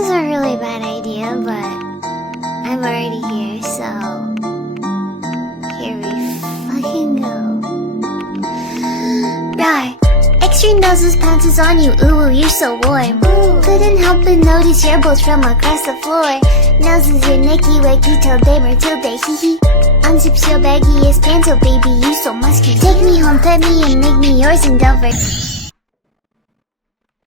is a really bad idea, but I'm already here, so here we fucking go. Rawr. Extreme noses pounces on you, ooh, you're so warm. Couldn't help but notice your bolts from across the floor. Noses your nicky wicky till day Matilda, hee hee. Unzips your baggiest pants, oh baby, you so musky. Take me home, pet me, and make me yours and Delver.